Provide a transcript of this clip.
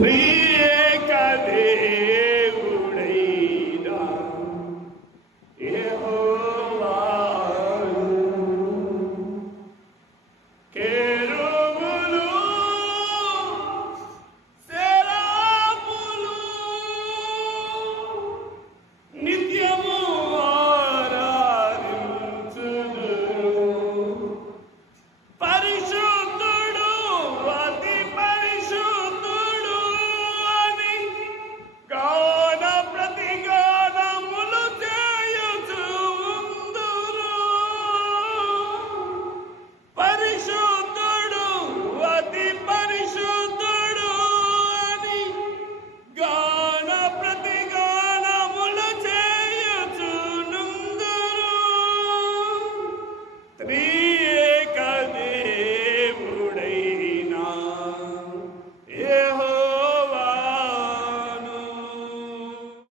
Three